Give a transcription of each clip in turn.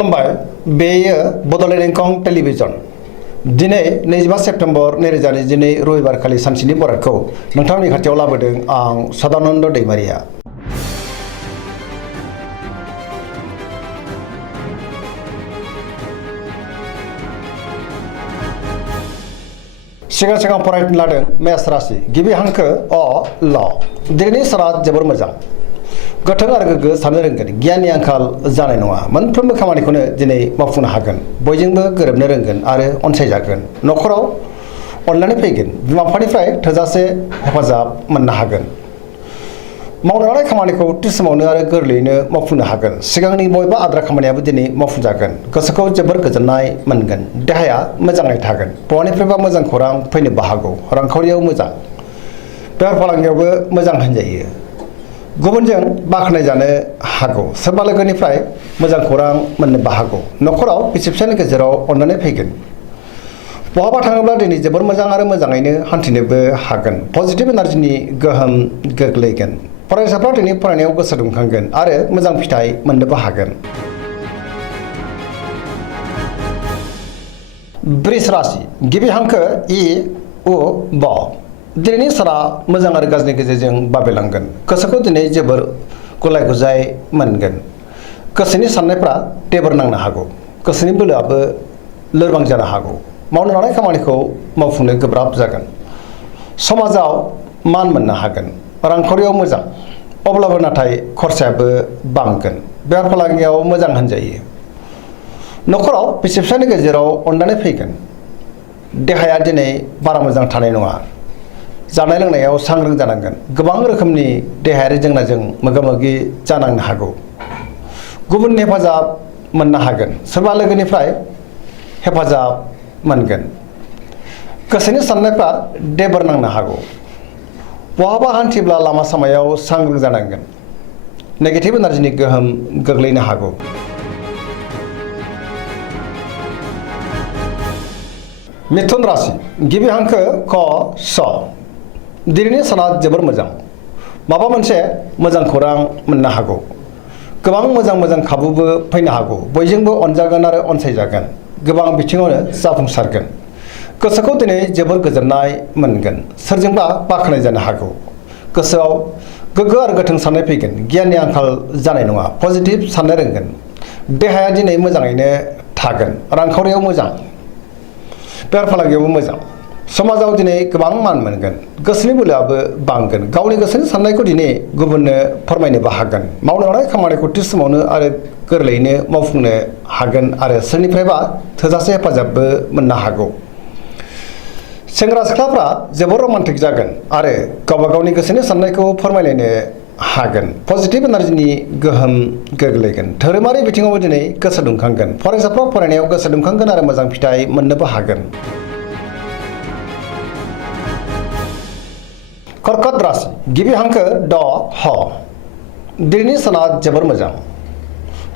खुलुमबाय बेयो बड'लेण्ड इंखं टेलिभिजन दिनै 25 सेप्तेम्बर 2022 रबिबार खालि सानसेनि बरादखौ नोंथांनि खाथियाव लाबोदों आं सदानन्द दैमारिया। सिगां फरायनो लादों मेष राशि गिबि हांखो अ ल दिनैनि साना जोबोर मोजां गोथों आरो गोग्गो साननो रोंगोन गियाननि आंखाल जानाय नङा मोनफ्रोमबो खामानिखौनो दिनै मावफुंनो हागोन बयजोंबो गोरोबनो रोंगोन आरो अनसायजागोन न'खराव अनलायनाय फैगोन बिमा बिफानिफ्राय थोजासे हेफाजाब मोननो हागोन मावनो लानाय खामानिखौ थि समावनो आरो गोरलैयैनो मावफुंनो हागोन सिगांनि बबेबा आद्रा खामानियाबो दिनै मावफुंजागोन गोसोखौ जोबोर गोजोननाय मोनगोन देहाया मोजाङै थागोन बहानिफ्रायबा मोजां खौरां फैनोबो हागौ रांखावरियाव मोजां बेफार फालांगियावबो मोजां होनजायो गुबुनजों बाख्नाय जानो हागौ सोरबा लोगोनिफ्राय मोजां खौरां मोननोबो हागौ न'खराव बिसि फिसायनि गेजेराव अननानै फैगोन बहाबा थाङोब्ला दिनै जोबोर मोजां आरो मोजाङैनो हान्थिनोबो हागोन पजिटिभ एनार्जिनि गोहोम गोग्लैगोन फरायसाफ्रा दिनै फरायनायाव गोसो दुंखांगोन आरो मोजां फिथाइ मोननोबो हागोन। वृष राशि गिबि हांखो इ उ ब दिनैनि साना मोजां आरो गाज्रिनि गेजेरजों बाबेलांगोन गोसोखौ दिनै जोबोर गुलाय गुजाय मोनगोन गोसोनि साननायफ्रा टेबोर नांनो हागौ गोसोनि बोलोआबो लोरबां जानो हागौ मावनो लानाय खामानिखौ मावफुंनो गोब्राब जागोन समाजाव मान मोननो हागोन रांखावरियाव मोजां अब्लाबो नाथाय खरसायाबो बांगोन बेफार फालांगियाव मोजां होनजायो न'खराव बिसि फिसायनि गेजेराव अननानै फैगोन देहाया दिनै बारा मोजां थानाय नङा जानाय लोंनायाव सांग्रां जानांगोन गोबां रोखोमनि देहायारि जेंनाजों मोगा मोगि जानांनो हागौ गुबुननि हेफाजाब मोननो हागोन सोरबा लोगोनिफ्राय हेफाजाब मोनगोन गोसोनि साननायफ्रा देबोर नांनो हागौ बहाबा हान्थिब्ला लामा सामायाव सांग्रां जानांगोन नेगेटिभ एनार्जिनि गोहोम गोग्लैनो हागौ। मिथुन राशि गिबि हांखो क स दिनैनि साना जोबोर मोजां माबा मोनसे मोजां खौरां मोननो हागौ गोबां मोजां खाबुबो फैनो हागौ बयजोंबो अनजागोन आरो अनसायजागोन गोबां बिथिङावनो जाफुंसारगोन गोसोखौ दिनै जोबोर गोजोननाय मोनगोन सोरजोंबा बाख्नाय जानो हागौ गोसोआव गोग्गो आरो गोथों साननाय फैगोन गियाननि आंखाल जानाय नङा पजिटिभ साननो रोंगोन देहाया दिनै मोजाङैनो थागोन रांखावरियाव मोजां बेफार फालांगियावबो मोजां समाजाव दिनै गोबां मान मोनगोन गोसोनि बोलोआबो बांगोन गावनि गोसोनि साननायखौ दिनै गुबुननो फोरमायनोबो हागोन मावनो लानाय खामानिखौ थि समावनो आरो गोरलैयैनो मावफुंनो हागोन आरो सोरनिफ्रायबा थोजासे हेफाजाबबो मोननो हागौ सेंग्रा सिख्लाफ्रा जोबोर रमान्टिक जागोन आरो गावबा गावनि गोसोनि साननायखौ फोरमायलायनो हागोन पजिटिभ एनार्जिनि गोहोम गोग्लैगोन धोरोमारि बिथिङावबो दिनै गोसो दुंखांगोन फरायसाफ्रा फरायनायाव गोसो दुंखांगोन आरो मोजां फिथाइ मोननोबो हागोन। कर्कट राशि गिबि हांखो ड ह दिनैनि साना जोबोर मोजां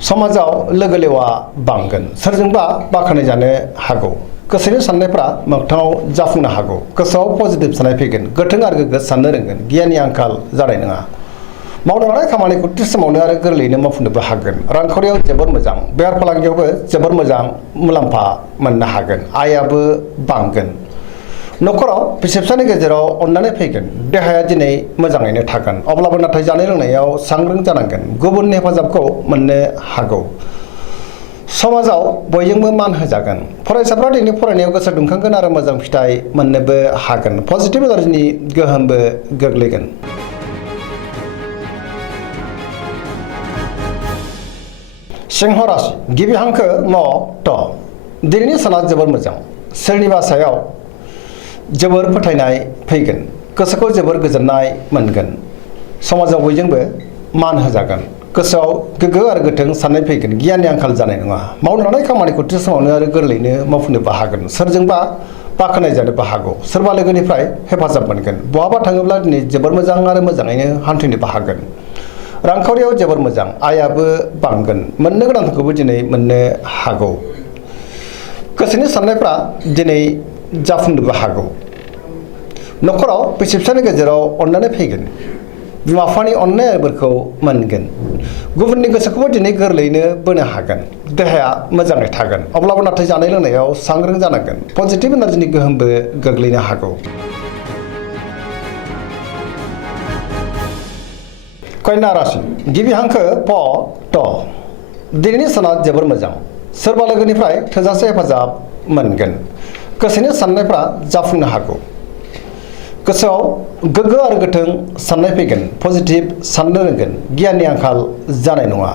समाजाव लोगो लेवा बांगोन सोरजोंबा बाख्नाय जानो हागौ गोसोनि साननायफ्रा मोगथाङाव जाफुंनो हागौ गोसोआव पजिटिभ साननाय फैगोन गोथों आरो गोग्गो साननो रोंगोन गियाननि आंखाल जानाय नङा मावनो लानाय खामानिखौ थि समावनो आरो गोरलैयैनो मावफुंनोबो हागोन रांखावरियाव जोबोर मोजां बेफार फालांगियावबो जोबोर मोजां मुलाम्फा मोननो हागोन आयाबो बांगोन न'खराव बिसि फिसायनि गेजेराव अननानै फैगोन देहाया दिनै मोजाङैनो थागोन अब्लाबो नाथाय जानाय लोंनायाव सांग्रां जानांगोन गुबुननि हेफाजाबखौ मोननो हागौ समाजाव बयजोंबो मान होजागोन फरायसाफ्रा दिनै फरायनायाव गोसो दुंखांगोन आरो मोजां फिथाइ मोननोबो हागोन पजिटिभ एनार्जिनि गोहोमबो गोग्लैगोन। सिंह राशि गिबि हांखो म ट दिनैनि साना जोबोर मोजां सोरनिबा सायाव जोबोर फोथायनाय फैगोन गोसोखौ जोबोर गोजोननाय मोनगोन समाजाव बयजोंबो मान होजागोन गोसोआव गोग्गो आरो गोथों साननाय फैगोन गियाननि आंखाल जानाय नङा मावनो लानाय खामानिखौ थि समावनो आरो गोरलैयैनो मावफुंनोबो हागोन सोरजोंबा बाख्नाय जानोबो हागौ सोरबा लोगोनिफ्राय हेफाजाब मोनगोन बहाबा थाङोब्ला दिनै जोबोर मोजां आरो मोजाङैनो हान्थिनोबो हागोन रांखावरियाव जोबोर मोजां आयाबो बांगोन मोननो गोनांखौबो दिनै मोननो हागौ गोसोनि साननायफ्रा दिनै जाफुंनोबो हागौ न'खराव बिसि फिसायनि गेजेराव अननानै फैगोन बिमा बिफानि अननाय बोरखौ मोनगोन गुबुननि गोसोखौबो दिनै गोरलैयैनो बोनो हागोन। देहाया मोजाङै थागोन। अब्लाबो नाथाय जानाय लोंनायाव सांग्रां जानांगोन। पजिटिभ एनार्जिनि गोहोमबो गोग्लैनो हागौ। कन्या राशि गिबि हांखो प ट दिनैनि साना जोबोर मोजां। सोरबा लोगोनिफ्राय थोजासे हेफाजाब मोनगोन। गोसोनि साननायफ्रा जाफुंनो हागौ। गोसोआव गोग्गो आरो गोथों साननाय फैगोन। पजिटिभ साननो रोंगोन। गियाननि आंखाल जानाय नङा।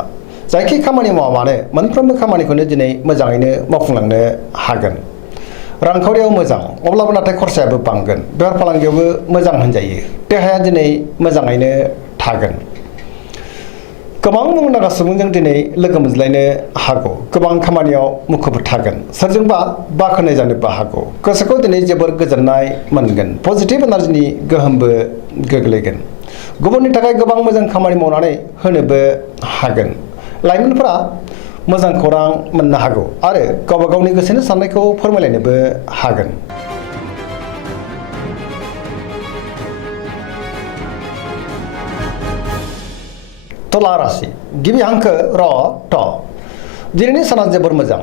जायखि खामानि मावा मानो मोनफ्रोमबो खामानिखौनो दिनै मोजाङैनो मावफुंलांनो हागोन। रांखावरियाव मोजां, अब्लाबो नाथाय खरसायाबो बांगोन। बेफार फालांगियावबो मोजां होनजायो। देहाया दिनै मोजाङैनो थागोन। गोबां मुंदांखा सुबुंजों दिनै लोगो मोनज्लायनो हागौ। गोबां खामानियाव मुखुब थागोन। सोरजोंबा बाख्नाय जानोबो हागौ। गोसोखौ दिनै जोबोर गोजोननाय मोनगोन। पजिटिभ एनार्जिनि गोहोमबो गोग्लैगोन। गुबुननि थाखाय गोबां मोजां खामानि मावनानै होनोबो हागोन। लाइमोनफोरा मोजां खौरां मोननो हागौ आरो गावबा गावनि गोसोनि साननायखौ फोरमायलायनोबो हागोन। तुला राशि गिबि हांखो र ट दिनैनि साना जोबोर मोजां।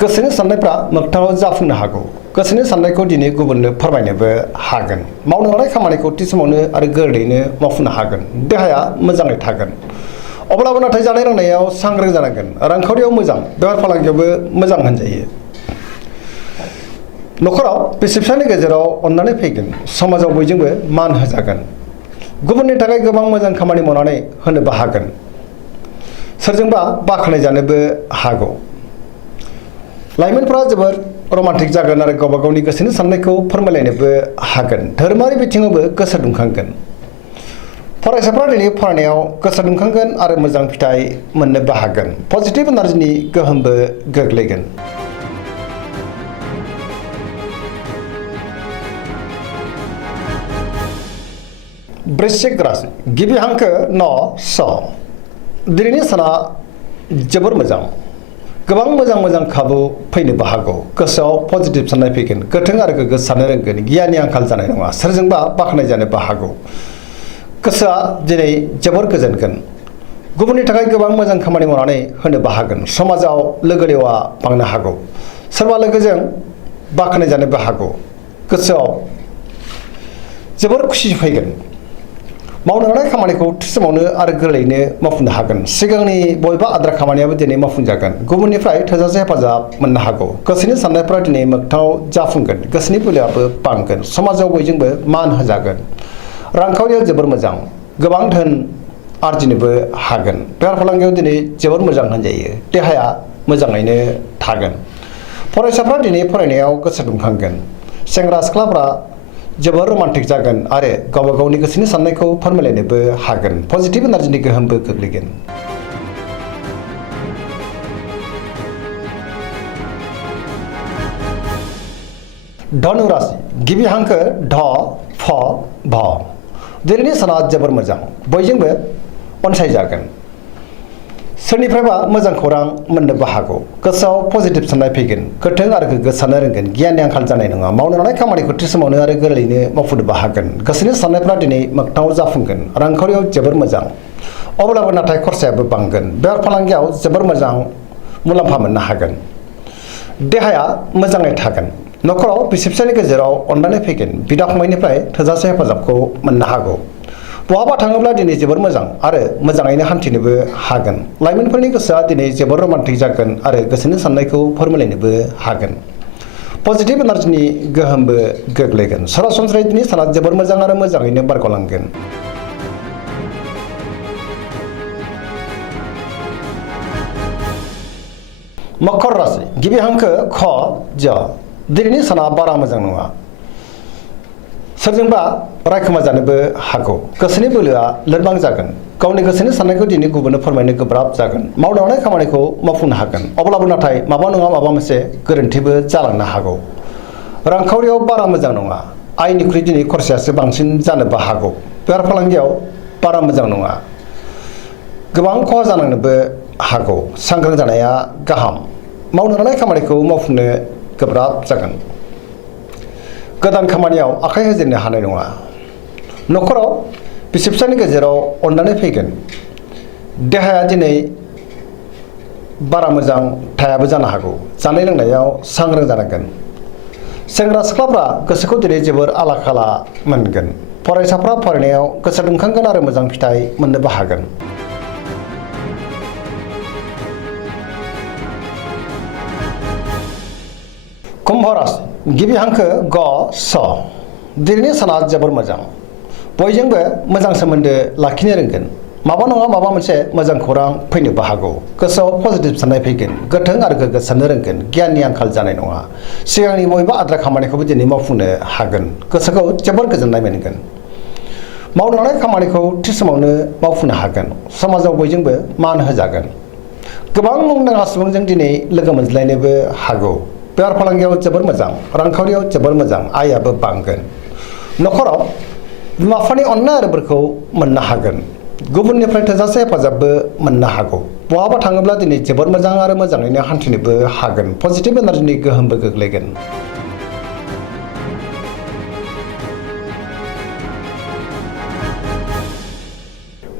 गोसोनि साननायफ्रा मोगथाङाव जाफुंनो हागौ। गोसोनि साननायखौ दिनै गुबुननो फोरमायनोबो हागोन। मावनो लानाय खामानिखौ थि समावनो आरो गोरलैयैनो मावफुंनो हागोन। देहाया मोजाङै थागोन। अब्लाबो नाथाय जानाय लोंनायाव सांग्रां जानांगोन। रांखावरियाव मोजां, बेफार फालांगियावबो मोजां होनजायो। न'खराव बिसि फिसायनि गेजेराव अननानै फैगोन। समाजाव बयजोंबो मान होजागोन। गुबुननि थाखाय गोबां मोजां खामानि मावनानै होनोबो हागोन। सोरजोंबा बाख्नाय जानोबो हागौ। लाइमोनफोरा जोबोर रमान्टिक जागोन आरो गावबा गावनि गोसोनि साननायखौ फोरमायलायनोबो हागोन। धोरोमारि बिथिङावबो गोसो दुंखांगोन। फरायसाफ्रा दिनै फरायनायाव गोसो दुंखांगोन आरो मोजां फिथाइ मोननोबो हागोन। पजिटिभ एनार्जिनि गोहोमबो गोग्लैगोन। वृश्चिक राशि गिबि हांखो न स दिनैनि साना जोबोर मोजां। गोबां मोजां खाबु फैनोबो हागौ। गोसोआव पजिटिभ साननाय फैगोन। गोथों आरो गोग्गो साननो रोंगोन। गियाननि आंखाल जानाय नङा। सोरजोंबा बाख्नाय जानोबो हागौ। गोसोआ दिनै जोबोर गोजोनगोन। गुबुननि थाखाय गोबां मोजां खामानि मावनानै होनोबो हागोन। समाजाव लोगो लेवा बांनो हागौ। सोरबा लोगोजों बाख्नाय जानोबो हागौ। गोसोआव जोबोर खुसि फैगोन। मावनो लानाय खामानिखौ थि समावनो आरो गोरलैयैनो मावफुंनो हागोन। सिगांनि बबेबा आद्रा खामानियाबो दिनै मावफुंजागोन। गुबुननिफ्राय थोजासे हेफाजाब मोननो हागौ। गोसोनि साननायफ्रा दिनै मोगथाङाव जाफुंगोन। गोसोनि बोलोआबो बांगोन। समाजाव बयजोंबो मान होजागोन। रांखावरियाव जोबोर मोजां। गोबां धोन आरजिनोबो हागोन। बेफार फालांगियाव दिनै जोबोर मोजां होनजायो। देहाया मोजाङैनो थागोन। फरायसाफ्रा दिनै फरायनायाव गोसो दुंखांगोन। सेंग्रा सिख्लाफ्रा जोबोर रमान्टिक जागोन आरो गावबा गावनि गोसोनि साननायखौ फोरमायलायनोबो हागोन। पजिटिभ एनार्जिनि गोहोमबो गोग्लैगोन। धनु राशि गिबि हांखो ढ फ भ दिनैनि साना जोबोर मोजां। बयजोंबो अनसायजागोन। सोरनिफ्रायबा मोजां खौरां मोननोबो हागौ। गोसोआव पजिटिभ साननाय फैगोन। गोथों आरो गोग्गो साननो रोंगोन। गियाननि आंखाल जानाय नङा। मावनो लानाय खामानिखौ थि समावनो आरो गोरलैयैनो मावफुंनोबो हागोन। गोसोनि साननायफ्रा दिनै मोगथाङाव जाफुंगोन। रांखावरियाव जोबोर मोजां, अब्लाबो नाथाय खरसायाबो बांगोन। बेफार फालांगियाव जोबोर मोजां मुलाम्फा मोननो हागोन। देहाया मोजाङै थागोन। न'खराव बिसि फिसायनि गेजेराव अननानै फैगोन। बिदा फंबायनिफ्राय थोजासे हेफाजाबखौ मोननो हागौ। बहाबा थाङोब्ला दिनै जोबोर मोजां आरो मोजाङैनो हान्थिनोबो हागोन। लाइमोनफोरनि गोसोआ दिनै जोबोर रमान्टिक जागोन आरो गोसोनि साननायखौ फोरमायलायनोबो हागोन। पजिटिभ एनार्जिनि गोहोमबो गोग्लैगोन। सरासनस्रायै दिनै साना जोबोर मोजां आरो मोजाङैनो बारग'लांगोन। मकर राशि गिबि हांखो ख ज दिनैनि साना बारा मोजां नङा। सोरजोंबा रायखोमा जानोबो हागौ। गोसोनि बोलोआ लोरबां जागोन। गावनि गोसोनि साननायखौ दिनै गुबुननो फोरमायनो गोब्राब जागोन। मावनो लानाय खामानिखौ मावफुंनो हागोन। अब्लाबो नाथाय माबा नङा माबा मोनसे गोरोन्थिबो जालांनो हागौ। रांखावरियाव बारा मोजां नङा। आयनिख्रुइ दिनै खरसायासो बांसिन जानोबो हागौ। बेफार फालांगियाव बारा मोजां नङा। गोबां खहा जानांनोबो हागौ। सांग्रां जानाया गाहाम। मावनो लानाय खामानिखौ मावफुंनो गोब्राब जागोन। गोदान खामानियाव आखाइ होजेननो हानाय नङा। न'खराव बिसि फिसायनि गेजेराव अननानै फैगोन। देहाया दिनै बारा मोजां थायाबो जानो हागौ। जानाय लोंनायाव सांग्रां जानांगोन। सेंग्रा सिख्लाफ्रा गोसोखौ दिनै जोबोर आला खाला मोनगोन। फरायसाफ्रा फरायनायाव गोसो दुंखांगोन आरो मोजां फिथाइ मोननोबो हागोन। कुम्भ राशि गिबि हांखो ग स। दिनैनि साना जोबोर मोजां। बयजोंबो मोजां सोमोन्दो लाखिनो रोंगोन। माबा नङा माबा मोनसे मोजां खौरां फैनोबो हागौ। गोसोआव पजिटिभ साननाय फैगोन। गोथों आरो गोग्गो साननो रोंगोन। गियाननि आंखाल जानाय नङा। सिगांनि बबेबा आद्रा खामानिखौबो दिनै मावफुंनो हागोन। गोसोखौ जोबोर गोजोननाय मोनगोन। मावनो लानाय खामानिखौ थि समावनो मावफुंनो हागोन। समाजाव बयजोंबो मान होजागोन। गोबां मुंदांखा सुबुंजों दिनै लोगो मोनज्लायनोबो हागौ। बेफार फालांगियाव जोबोर मोजां। रांखावरियाव जोबोर मोजां। आयाबो बांगोन। न'खराव बिमा बिफानि अननाय आरो बोरखौ मोननो हागोन। गुबुननिफ्राय थोजासे हेफाजाबबो मोननो हागौ। बहाबा थाङोब्ला दिनै जोबोर मोजां आरो मोजाङैनो हान्थिनोबो हागोन। पजिटिभ एनार्जिनि गोहोमबो गोग्लैगोन।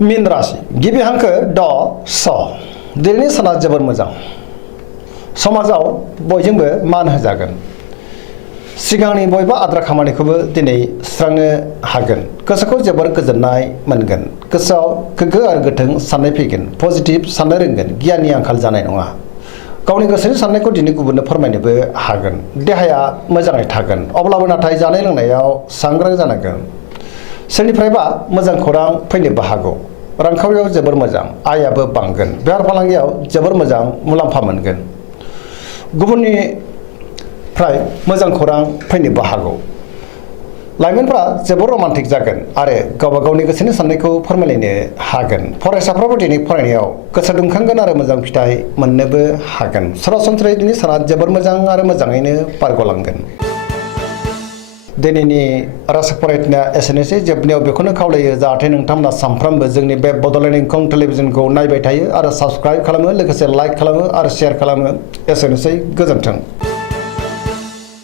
मीन राशि गिबि हांखो ड स। दिनैनि साना जोबोर मोजां। समाजाव बयजोंबो मान होजागोन। सिगांनि बबेबा आद्रा खामानिखौबो दिनै सुस्रांनो हागोन। गोसोखौ जोबोर गोजोननाय मोनगोन। गोसोआव गोग्गो आरो गोथों साननाय फैगोन। पजिटिभ साननो रोंगोन। गियाननि आंखाल जानाय नङा। गावनि गोसोनि साननायखौ दिनै गुबुननो फोरमायनोबो हागोन। देहाया मोजाङै थागोन। अब्लाबो नाथाय जानाय लोंनायाव सांग्रां जानांगोन। सोरनिफ्रायबा मोजां खौरां फैनोबो हागौ। रांखावरियाव जोबोर मोजां। आयाबो बांगोन। बेफार फालांगियाव जोबोर मोजां मुलाम्फा मोनगोन। गुबुननिफ्राय मोजां खौरां फैनोबो हागौ। लाइमोनफ्रा जोबोर रमान्टिक जागोन आरो गावबा गावनि गोसोनि साननायखौ फोरमायलायनो हागोन। फरायसाफ्राबो दिनै फरायनायाव गोसो दुंखांगोन आरो मोजां फिथाइ मोननोबो हागोन। सरासनस्रायै दिनै साना जोबोर मोजां आरो मोजाङैनो बारग'लांगोन। दिनैनि राशि फरायथिना एसेनोसै। जोबनायाव बेखौनो खावलायो जाहाथे नोंथांमोना सानफ्रामबो जोंनि बे बड'लेण्ड इंखं टेलिभिजनखौ नायबाय थायो आरो साबस्क्राइब खालामो, लोगोसे लाइक खालामो आरो शेयार खालामो। एसेनोसै। गोजोन्थों।